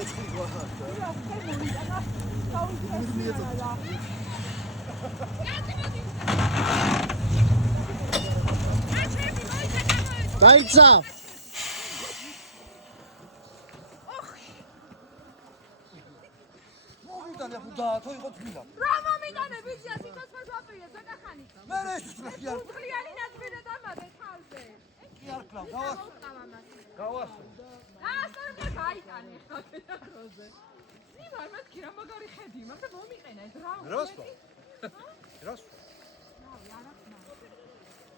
დაიცა მომიტანე ახლა დაათო იყო თბილა. რა მომიტანე ბიჭია სიტყვას ვაპირე ზოგა ხანი. მე ეს თხრი არ უძლიანი ნაწბირა დამადე თავზე. კი არ კლავ გავასწრო. ასწორებ და გაიტანე ხა პედაგოზე. იმარ მეთქი რა მაგარი ხედი, მაგრამ მომიყენა ეს რა. რას ვარ? რას?